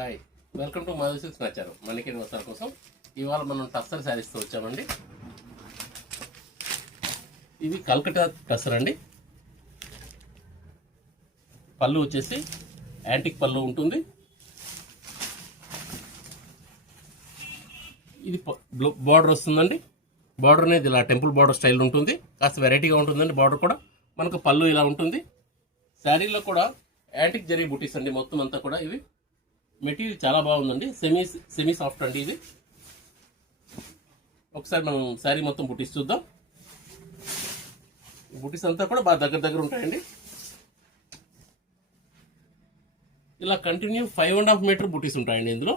Hi, welcome to Madhavi silks నచ్చారు మనకి వస్త్రాల కోసం. ఇవాళ మనం టస్సర్ శారీస్తో వచ్చామండి. ఇవి కల్కటా టస్సర్ అండి. పళ్ళు వచ్చేసి యాంటిక్ పళ్ళు ఉంటుంది. ఇది బార్డర్ వస్తుందండి. బార్డర్ అనేది ఇలా టెంపుల్ బార్డర్ స్టైల్ ఉంటుంది. కాస్త వెరైటీగా ఉంటుందండి. బార్డర్ కూడా మనకు పళ్ళు ఇలా ఉంటుంది. శారీలో కూడా యాంటిక్ జరీ బుటీస్ అండి. మొత్తం అంతా కూడా ఇవి మెటీరియల్ చాలా బాగుందండి. సెమీ సాఫ్ట్ అండి ఇది. ఒకసారి మనం శారీ మొత్తం బుటీస్ చూద్దాం. బుటీస్ అంతా కూడా బాగా దగ్గర ఉంటాయండి. ఇలా కంటిన్యూ 5.5 మీటర్ బుటీస్ ఉంటాయండి ఇందులో.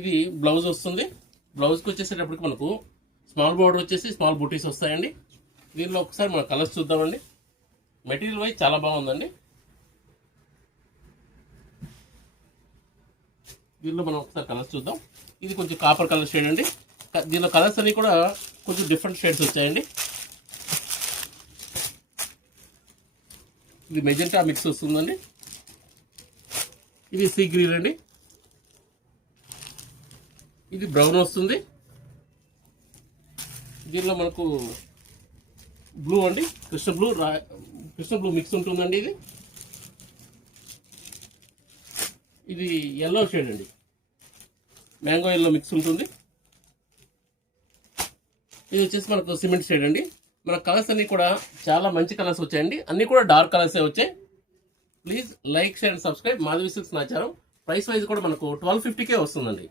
ఇది బ్లౌజ్ వస్తుంది. బ్లౌజ్కి వచ్చేసేటప్పటికి మనకు స్మాల్ బార్డర్ వచ్చేసి స్మాల్ బుటీస్ వస్తాయండి. దీనిలో ఒకసారి మన కలర్స్ చూద్దామండి. మెటీరియల్ వైజ్ చాలా బాగుందండి. దీనిలో మనం ఒకసారి కలర్స్ చూద్దాం. ఇది కొంచెం కాపర్ కలర్ షేడ్ అండి. దీనిలో కలర్స్ అన్ని కూడా కొంచెం డిఫరెంట్ షేడ్స్ వచ్చాయండి. ఇది మెజెంటా మిక్స్ వస్తుందండి. ఇది సీ గ్రీన్ అండి. ఇది బ్రౌన్ వస్తుంది. దీనిలో మనకు బ్లూ అండి, కృష్ణ బ్లూ మిక్స్ ఉంటుందండి. ఇది ఎల్లో షేడ్ అండి, మ్యాంగో ఎల్లో మిక్స్ ఉంటుంది. ఇది వచ్చేసి మనకు సిమెంట్ షేడ్ అండి. మన కలర్స్ అన్ని కూడా చాలా మంచి కలర్స్ వచ్చాయండి. అన్ని కూడా డార్క్ కలర్సే వచ్చాయి. Please like, share and subscribe. Madhavi silks నచ్చారు. ప్రైస్ వైజ్ కూడా మనకు 1250కే వస్తుందండి.